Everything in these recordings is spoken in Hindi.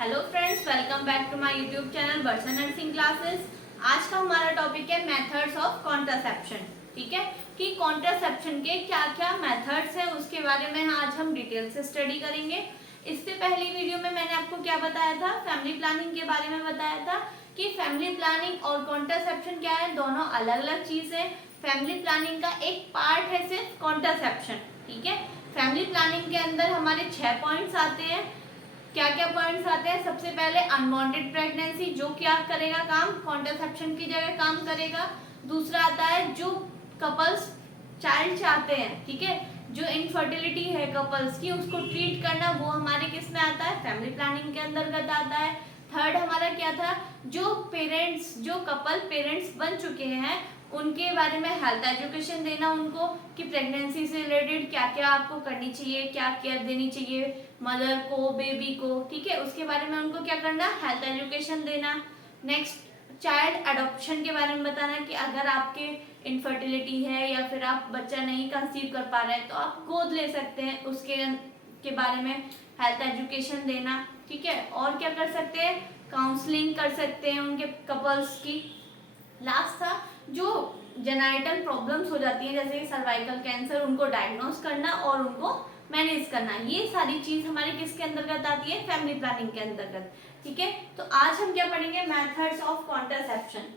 Hello friends, welcome back to my YouTube channel बर्सन नर्सिंग क्लासेस। आज का हमारा टॉपिक है मेथड्स ऑफ कॉन्ट्रासेप्शन। ठीक है कि कॉन्ट्रासेप्शन के क्या क्या मेथड्स हैं उसके बारे में आज हम डिटेल से स्टडी करेंगे। इससे पहली वीडियो में मैंने आपको क्या बताया था, फैमिली प्लानिंग के बारे में बताया था कि फैमिली प्लानिंग और कॉन्ट्रासेप्शन क्या है, दोनों अलग अलग चीज है। फैमिली प्लानिंग का एक पार्ट है सिर्फ कॉन्ट्रासेप्शन। ठीक है, फैमिली प्लानिंग के अंदर हमारे 6 पॉइंट्स आते हैं। क्या क्या पॉइंट्स आते हैं? सबसे पहले अनवांटेड प्रेगनेंसी, जो क्या करेगा काम, कॉन्ट्रासेप्शन की जगह काम करेगा। दूसरा आता है जो कपल्स चाइल्ड चाहते हैं, ठीक है, जो इनफर्टिलिटी है कपल्स की, उसको ट्रीट करना, वो हमारे किस में आता है, फैमिली प्लानिंग के अंतर्गत आता है। थर्ड हमारा क्या था, जो पेरेंट्स, जो कपल पेरेंट्स बन चुके हैं उनके बारे में हेल्थ एजुकेशन देना उनको कि प्रेगनेंसी से रिलेटेड क्या क्या आपको करनी चाहिए, क्या केयर देनी चाहिए मदर को, बेबी को, ठीक है, उसके बारे में उनको क्या करना, हेल्थ एजुकेशन देना। नेक्स्ट चाइल्ड अडॉप्शन के बारे में बताना कि अगर आपके इनफर्टिलिटी है या फिर आप बच्चा नहीं कंसीव कर पा रहे हैं तो आप गोद ले सकते हैं, उसके के बारे में हेल्थ एजुकेशन देना। ठीक है, और क्या कर सकते हैं, काउंसलिंग कर सकते हैं उनके कपल्स की। लास्ट था जो जेनाइटल प्रॉब्लम्स हो जाती हैं जैसे सर्वाइकल कैंसर, उनको डायग्नोस करना और उनको मैनेज करना। ये सारी चीज हमारे किसके अंतर्गत आती है, फैमिली प्लानिंग के अंतर्गत। ठीक है, तो आज हम क्या पढ़ेंगे, मेथड्स ऑफ कॉन्ट्रासेप्शन।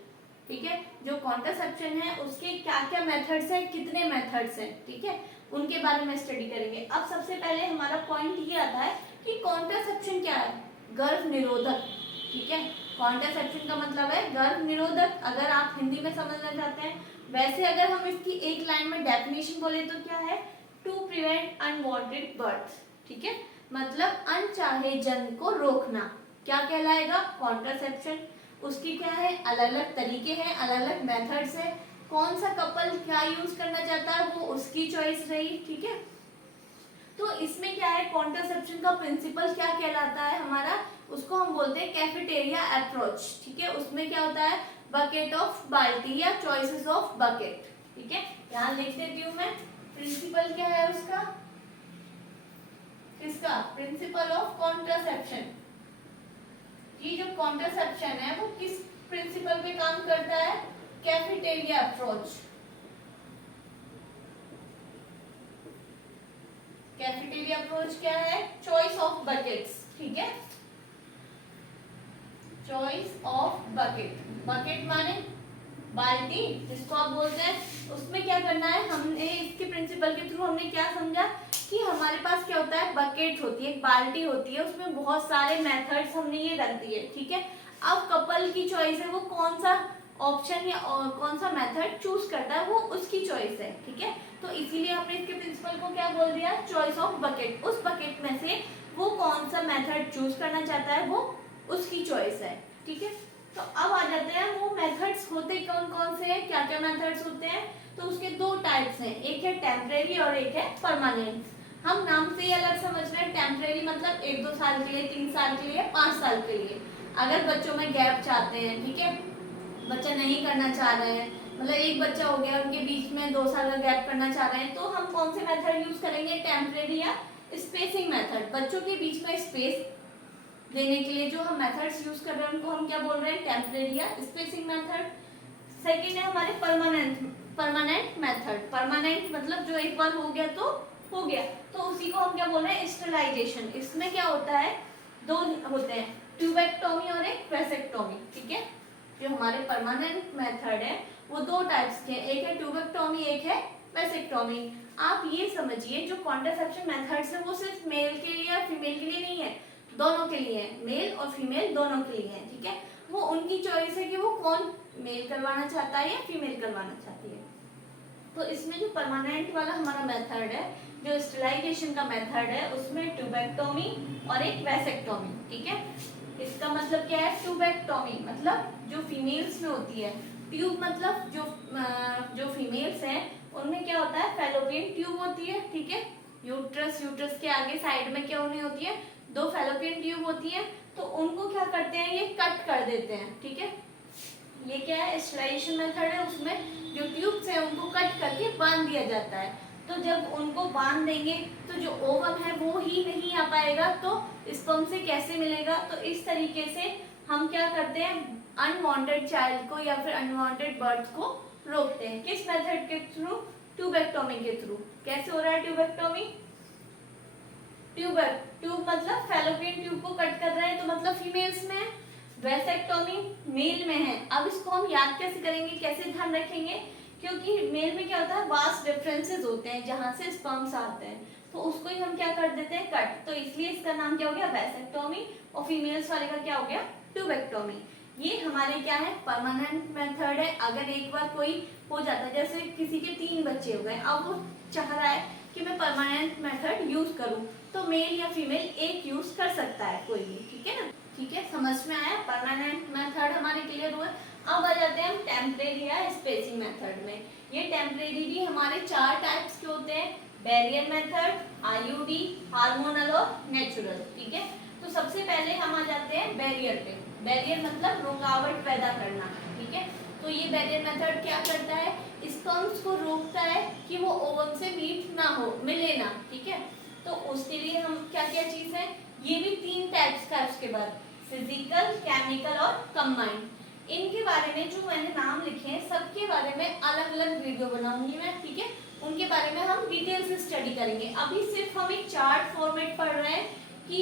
ठीक है, जो कॉन्ट्रासेप्शन है उसके क्या क्या मेथड्स हैं, कितने मेथड्स हैं, ठीक है, उनके बारे में स्टडी करेंगे। अब सबसे पहले हमारा पॉइंट ये आता है कि कॉन्ट्रासेप्शन क्या है, गर्भ निरोधक। ठीक है, कॉन्ट्रासेप्शन का मतलब है गर्भ निरोधक, अगर आप हिंदी में समझना चाहते हैं। वैसे अगर हम इसकी एक लाइन में डेफिनेशन बोले तो क्या है, टू प्रिवेंट अनवांटेड बर्थ। ठीक है, मतलब अनचाहे जन्म को रोकना क्या कहलाएगा, कॉन्ट्रासेप्शन। उसकी क्या है, अलग अलग तरीके हैं, अलग अलग मेथड्स है। कौन सा कपल क्या यूज करना चाहता है वो उसकी चॉइस रही। ठीक है, तो इसमें क्या है, कॉन्ट्रासेप्शन का प्रिंसिपल क्या कहलाता है हमारा, उसको हम बोलते हैं कैफेटेरिया अप्रोच। ठीक है, उसमें क्या होता है, बकेट ऑफ बाल्टी या चॉइसेस ऑफ बकेट। ठीक है, यहाँ लिख देती हूँ मैं, प्रिंसिपल क्या है उसका, किसका, प्रिंसिपल ऑफ कॉन्ट्रासेप्शन। ये जो कॉन्ट्रासेप्शन है वो किस प्रिंसिपल पे काम करता है, कैफेटेरिया अप्रोच। कैफेटेरिया अप्रोच क्या है, चॉइस ऑफ बकेट्स। ठीक है, चॉइस ऑफ बकेट, बकेट माने बाल्टी जिसको आप बोलते हैं। उसमें क्या करना है, हमने इसके प्रिंसिपल के थ्रू हमने क्या समझा कि हमारे पास क्या होता है, बकेट होती है, एक बाल्टी होती है, उसमें बहुत सारे मेथड्स हमने ये रख दिए। ठीक है, अब कपल की चॉइस है वो कौन सा ऑप्शन या कौन सा मेथड चूज करता है, वो उसकी चॉइस है। ठीक है, तो इसीलिए हमने इसके प्रिंसिपल को क्या बोल दिया, चॉइस ऑफ बकेट। उस बकेट में से वो कौन सा मेथड चूज करना चाहता है वो उसकी चॉइस है। ठीक है, तो अब आ जाते हैं वो मेथड्स होते कौन कौन से हैं, क्या क्या मेथड्स होते हैं। तो उसके दो टाइप्स हैं, एक है टेम्परेरी और एक है परमानेंट। हम नाम से ही अलग समझ रहे हैं, टेम्परेरी मतलब 1-2 साल के लिए, 3 साल के लिए, 5 साल के लिए। अगर बच्चों में गैप चाहते हैं, ठीक है, बच्चा नहीं करना चाह रहे हैं, मतलब एक बच्चा हो गया उनके बीच में 2 साल का गैप करना चाह रहे हैं, तो हम कौन से मेथड यूज करेंगे, टेम्परेरी या स्पेसिंग मेथड। बच्चों के बीच में स्पेस देने के लिए जो हम मेथड्स यूज कर रहे हैं उनको हम क्या बोल रहे हैं, टेम्परेरी या स्पेसिंग मेथड। सेकेंड है हमारे परमानेंट मेथड। परमानेंट मतलब जो एक बार हो गया तो हो गया, तो उसी को हम क्या बोल रहे हैं, स्टेरिलाइजेशन। इसमें क्या होता है, दो होते हैं, ट्यूबेक्टोमी और एक वेसेक्टोमी। ठीक है, जो हमारे परमानेंट मेथड है वो 2 टाइप्स के, एक है ट्यूबेक्टोमी, एक है वेसेक्टोमी। आप ये समझिए जो कॉन्ट्रासेप्शन मेथड्स है वो सिर्फ मेल के लिए या फीमेल के लिए नहीं है, दोनों के लिए है, मेल और फीमेल दोनों के लिए है। ठीक है, वो उनकी चॉइस है कि वो कौन मेल करवाना चाहता है या फीमेल करवाना चाहती है। तो इसमें जो परमानेंट वाला हमारा मेथड है, जो स्टेरिलाइजेशन का मेथड है, उसमें ट्यूबेक्टोमी और एक वेसेक्टोमी। ठीक है, इसका मतलब क्या है, ट्यूबेक्टोमी मतलब जो फीमेल्स में होती है, ट्यूब मतलब जो फीमेल्स हैं उनमें क्या होता है, फैलोपियन ट्यूब होती है। ठीक है, यूट्रस के आगे साइड में क्या होनी होती है, 2 फैलोपियन ट्यूब होती है, तो उनको क्या करते हैं, ये कट कर देते हैं। ठीक है, ये क्या है, स्टेरिलाइजेशन मेथड है, उसमें जो ट्यूब्स है उनको कट करके बांध दिया जाता है। तो जब उनको बांध देंगे तो जो ओवम है वो ही नहीं आ पाएगा, तो स्पर्म से कैसे मिलेगा। तो इस तरीके से हम क्या करते हैं, अनवांटेड चाइल्ड को या फिर अनवांटेड बर्थ को रोकते हैं। किस मेथड के थ्रू, ट्यूबेक्टोमी के थ्रू। कैसे हो रहा है ट्यूबेक्टोमी, ट्यूब मतलब फैलोपियन ट्यूब को कट कर रहे हैं, तो मतलब फीमेल्स में है। वेसेक्टोमी मेल में है। अब इसको हम याद कैसे करेंगे, कैसे ध्यान रखेंगे, क्योंकि मेल में क्या होता है, वास्ट डिफरेंसेस होते हैं जहां से स्पर्म्स आते हैं, तो उसको ही हम क्या कर देते हैं, कट। तो इसलिए इसका नाम क्या हो गया, वेसेक्टोमी, और फीमेल्स वाले का क्या हो गया, ट्यूबेक्टोमी। ये हमारे क्या है, परमानेंट मेथड है। अगर एक बार कोई हो जाता है, जैसे किसी के 3 बच्चे हो गए, अब वो चाह रहा है कि मैं परमानेंट मेथड यूज करूं, तो मेल या फीमेल एक यूज कर सकता है कोई भी, ठीक है ना। ठीक है, समझ में आया, परमानेंट मेथड हमारे क्लियर हुआ। अब आ जाते हैं हम टेम्परेरी या स्पेसिंग मेथड में। ये टेम्परेरी भी हमारे 4 टाइप्स के होते हैं, बैरियर मेथड, आईयूडी, हार्मोनल और नेचुरल। ठीक है, तो सबसे पहले हम आ जाते हैं बैरियर पे। बैरियर मतलब रुकावट पैदा करना। ठीक है, तो ये बैरियर मेथड क्या करता है, स्पर्म्स को रोकता है कि वो ओवम से मीट ना हो, मिले ना। ठीक है, तो उसके लिए हम क्या क्या चीज है, ये भी 3 टाइप्स का है। उसके बाद फिजिकल, केमिकल और कंबाइंड। इनके बारे में जो मैंने नाम लिखे हैं, सबके बारे में अलग अलग वीडियो बनाऊंगी मैं। ठीक है, उनके बारे में हम डिटेल से स्टडी करेंगे। अभी सिर्फ हम एक चार्ट फॉर्मेट पढ़ रहे हैं कि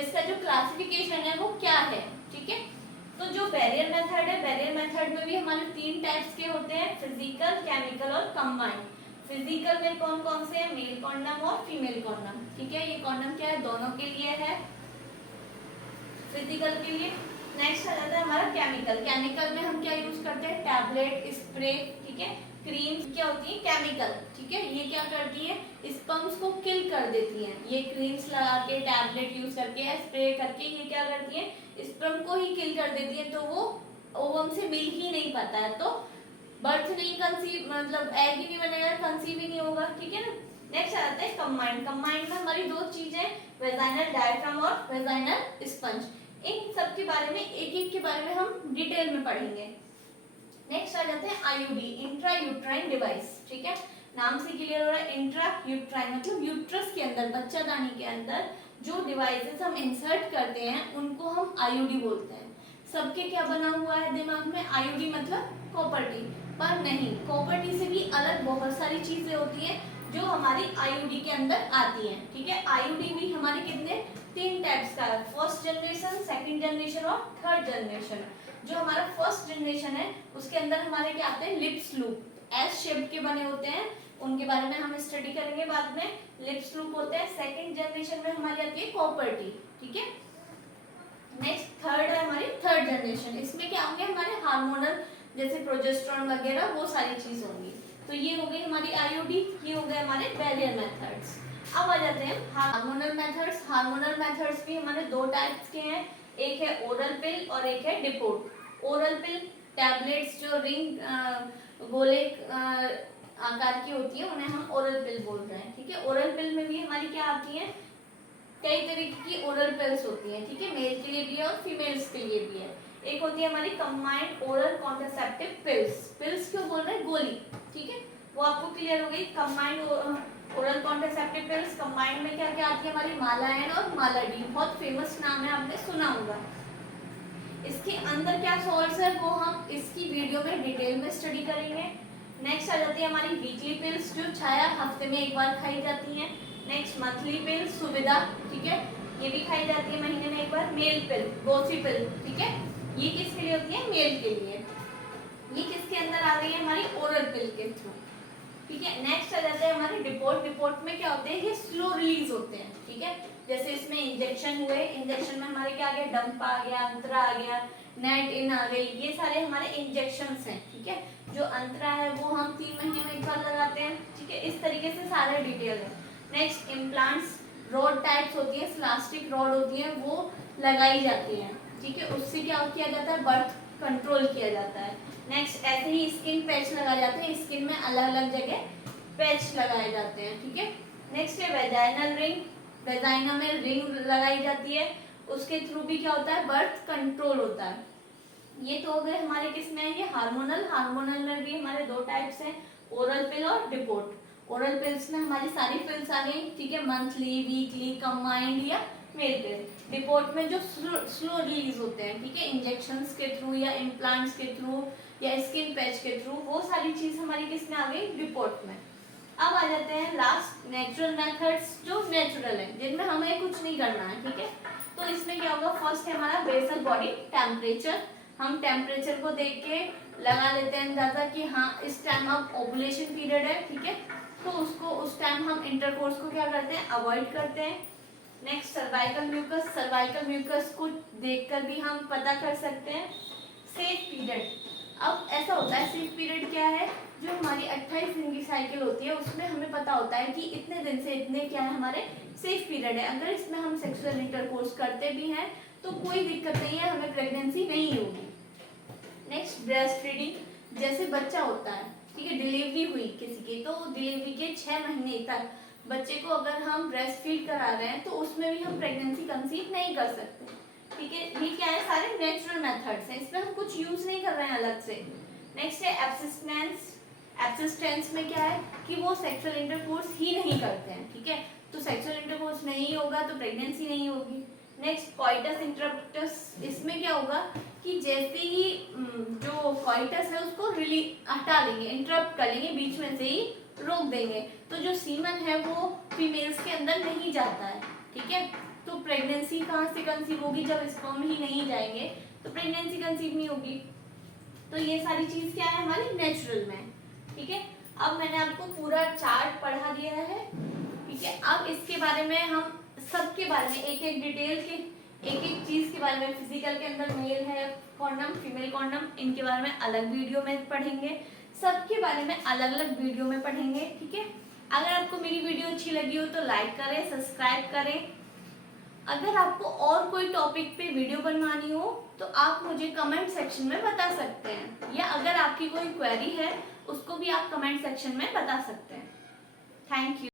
इसका जो क्लासिफिकेशन है वो क्या है। ठीक है, तो जो बैरियर मेथड है, बैरियर मेथड में भी हमारे 3 टाइप्स के होते हैं, फिजिकल, केमिकल और कंबाइंड। फिजिकल में कौन कौन से हैं, मेल कॉन्डम और फीमेल कॉन्डम। ठीक है, ये कॉन्डम क्या है, दोनों के लिए है, फिजिकल के लिए। नेक्स्ट आ जाता है हमारा केमिकल। केमिकल में हम क्या यूज करते हैं, टैबलेट, स्प्रे। ठीक है, क्रीम्स क्या होती है, केमिकल। ठीक है, ये क्या करती है, स्पर्म्स को किल कर देती हैं। ये क्रीम्स लगा के, टैबलेट यूज करके, स्प्रे करके, ये क्या करती है, स्पर्म को ही किल कर देती है, तो वो ओवम से मिल ही नहीं पाता है, तो बर्थ नहीं, कंसीव मतलब एग ही नहीं बनेगा, कंसीव ही नहीं होगा। ठीक है ना। नेक्स्ट आ जाता है कंबाइंड। कंबाइंड में हमारी 2 चीजें, वेजाइनल डायफ्राम और वेजाइनल स्पंज। इन सब के बारे में, एक एक के बारे में हम डिटेल में पढ़ेंगे। नेक्स्ट आ जाते हैं आईयूडी, इंट्रा यूट्राइन डिवाइस। ठीक है, नाम से क्लियर हो रहा है, इंट्रा यूट्राइन मतलब यूट्रस के अंदर, बच्चादानी के अंदर जो डिवाइसेस हम इंसर्ट करते हैं उनको हम आईयूडी बोलते हैं। सबके क्या बना हुआ है दिमाग में, आईयूडी मतलब कॉपर टी, पर नहीं, कॉपर टी से भी अलग बहुत सारी चीजें होती हैं जो हमारी आईयूडी के अंदर आती हैं। ठीक है, आईयूडी भी हमारे कितने, 3 टाइप्स का है, फर्स्ट जनरेशन, सेकंड जनरेशन और थर्ड जनरेशन। जो हमारा फर्स्ट जनरेशन है उसके अंदर हमारे क्या आते हैं, लिप्स लूप, एस शेप के बने होते हैं, उनके बारे में हम स्टडी करेंगे बाद में। लिप्स लूप होते हैं। सेकंड जनरेशन में हमारी आती है कॉपर टी। ठीक है, नेक्स्ट थर्ड है हमारी थर्ड जनरेशन। इसमें क्या होंगे, हमारे हार्मोनल जैसे प्रोजेस्टेरोन वगैरह वो सारी चीज होंगी। तो ये हो गई हमारी आईयूडी, ये हो गए हमारे बैरियर मेथड्स। अब आ जाते हैं हार्मोनल मेथड्स। हार्मोनल मेथड्स भी हमारे 2 टाइप्स के हैं, एक है ओरल पिल और एक है डिपोट। ओरल पिल टैबलेट्स जो रिंग गोले आकार की होती है, उन्हें हम ओरल पिल बोल रहे हैं। ठीक है, ओरल पिल में भी हमारी क्या आती है, कई तरीके की ओरल पिल्स होती हैं। ठीक है, मेल के लिए भी है और फीमेल्स के लिए भी है। एक होती है हमारी combined oral contraceptive pills. Pills क्यों बोल रहे हैं, गोली। ठीक है, वो आपको क्लियर हो गई। Combined oral contraceptive pills, combined में क्या क्या आती है हमारी, मालाएन और मालाडी, बहुत फेमस नाम है, आपने सुना होगा। इसके अंदर क्या सोर्स है वो हम इसकी वीडियो में डिटेल में स्टडी करेंगे। नेक्स्ट आ जाती है हमारी वीकली पिल्स, जो छाया हफ्ते में एक बार खाई जाती हैं। नेक्स्ट मंथली पिल, सुविधा। ठीक है, ये भी खाई जाती है महीने में एक बार। मेल पिल, गोसी पिल। ठीक है, ये किसके लिए होती है, मेल के लिए। ये किसके अंदर आ गई है, हमारी ओरल पिल के थ्रू। ठीक है, नेक्स्ट आ जाता है हमारे डिपोट। डिपोट में क्या होते हैं, ये स्लो रिलीज होते हैं। ठीक है, जैसे इसमें इंजेक्शन हुए, इंजेक्शन में हमारे क्या आ गया, डंप आ गया, अंतरा आ गया, नेट इन आ गई, ये सारे हमारे इंजेक्शंस हैं। ठीक है, जो अंतरा है वो हम 3 महीने में एक बार लगाते हैं। ठीक है, इस तरीके से सारे डिटेल है। नेक्स्ट इम्प्लांट्स, रॉड टाइप्स होती है, प्लास्टिक रॉड होती है, वो लगाई जाती है। ठीक है, उससे क्या किया जाता है, बर्थ कंट्रोल किया जाता है। नेक्स्ट ऐसे ही स्किन पैच लगाए जाते हैं, स्किन में अलग अलग जगह पैच लगाए जाते हैं। ठीक है, नेक्स्ट है वेजाइनल रिंग। वेजाइना में रिंग लगाई जाती है, उसके थ्रू भी क्या होता है, बर्थ कंट्रोल होता है। ये तो हो गए हमारे किसमें है, ये हार्मोनल। हार्मोनल में भी हमारे 2 टाइप्स हैं, ओरल पिल और डिपोट। ओरल पिल्स में हमारी सारी पिल्स आ गई। ठीक है, मंथली, वीकली, कंबाइंड या मेल पे। रिपोर्ट में जो स्लो रिलीज होते हैं, ठीक है, इंजेक्शंस के थ्रू या इम्प्लांट्स के थ्रू या स्किन पैच के थ्रू, वो सारी चीज हमारी किसमें आ गई, रिपोर्ट में। अब आ जाते हैं लास्ट नेचुरल मेथड्स, जो नेचुरल है, जिनमें हमें कुछ नहीं करना है, ठीक है। तो इसमें क्या होगा, फर्स्ट है हमारा बेसल बॉडी टेम्परेचर। हम टेम्परेचर को देख के लगा लेते हैं अंदाजा कि हाँ इस टाइम अब ओवुलेशन पीरियड है, ठीक है, तो उसको उस टाइम हम इंटरकोर्स को क्या करते हैं, अवॉइड करते हैं। Next cervical mucus, cervical mucus को देखकर भी हम पता कर सकते हैं। सेफ पीरियड, अब ऐसा होता है, सेफ पीरियड क्या है, जो हमारी 28 दिन की साइकिल होती है उसमें हमें पता होता है कि इतने दिन से इतने क्या है हमारे सेफ पीरियड है, अगर इसमें हम सेक्सुअल इंटरकोर्स करते भी हैं तो कोई दिक्कत नहीं है, हमें प्रेगनेंसी नहीं होगी। नेक्स्ट ब्रेस्ट फीडिंग, जैसे बच्चा होता है, ठीक है, डिलीवरी हुई किसी की, तो डिलीवरी के 6 महीने तक बच्चे को अगर हम ब्रेस्ट फीड करा रहे हैं तो उसमें भी हम प्रेगनेंसी कंसीव नहीं कर सकते, ठीक है। ये क्या है, सारे नेचुरल मेथड्स हैं, इसमें हम कुछ यूज नहीं कर रहे हैं अलग से। नेक्स्ट है एब्सिस्टेंस। एब्सिस्टेंस में क्या है कि वो सेक्सुअल इंटरकोर्स ही नहीं करते हैं, ठीक है, तो सेक्सुअल इंटरकोर्स नहीं होगा तो प्रेगनेंसी नहीं होगी। नेक्स्ट कॉइटस इंटरप्टस, इसमें क्या होगा कि जैसे ही जो कॉइटस है उसको हटा देंगे, इंटरप्ट कर लेंगे, बीच में से ही रोक देंगे, तो जो सीमन है वो फीमेल्स के अंदर नहीं जाता है, ठीक है, तो प्रेगनेंसी कहाँ से कंसीव होगी, जब स्पर्म ही नहीं जाएंगे तो प्रेगनेंसी कंसीव नहीं होगी। तो ये सारी चीज क्या है हमारी नेचुरल में, ठीक है। अब मैंने आपको पूरा चार्ट पढ़ा दिया है, ठीक है। अब इसके बारे में हम सबके बारे में एक एक डिटेल के एक एक चीज के बारे में, फिजिकल के अंदर मेल है कॉन्डम, फीमेल कॉन्डम, इनके बारे में अलग वीडियो में पढ़ेंगे, सबके बारे में अलग अलग वीडियो में पढ़ेंगे, ठीक है। अगर आपको मेरी वीडियो अच्छी लगी हो तो लाइक करें, सब्सक्राइब करें। अगर आपको और कोई टॉपिक पे वीडियो बनवानी हो तो आप मुझे कमेंट सेक्शन में बता सकते हैं, या अगर आपकी कोई क्वेरी है उसको भी आप कमेंट सेक्शन में बता सकते हैं। Thank you.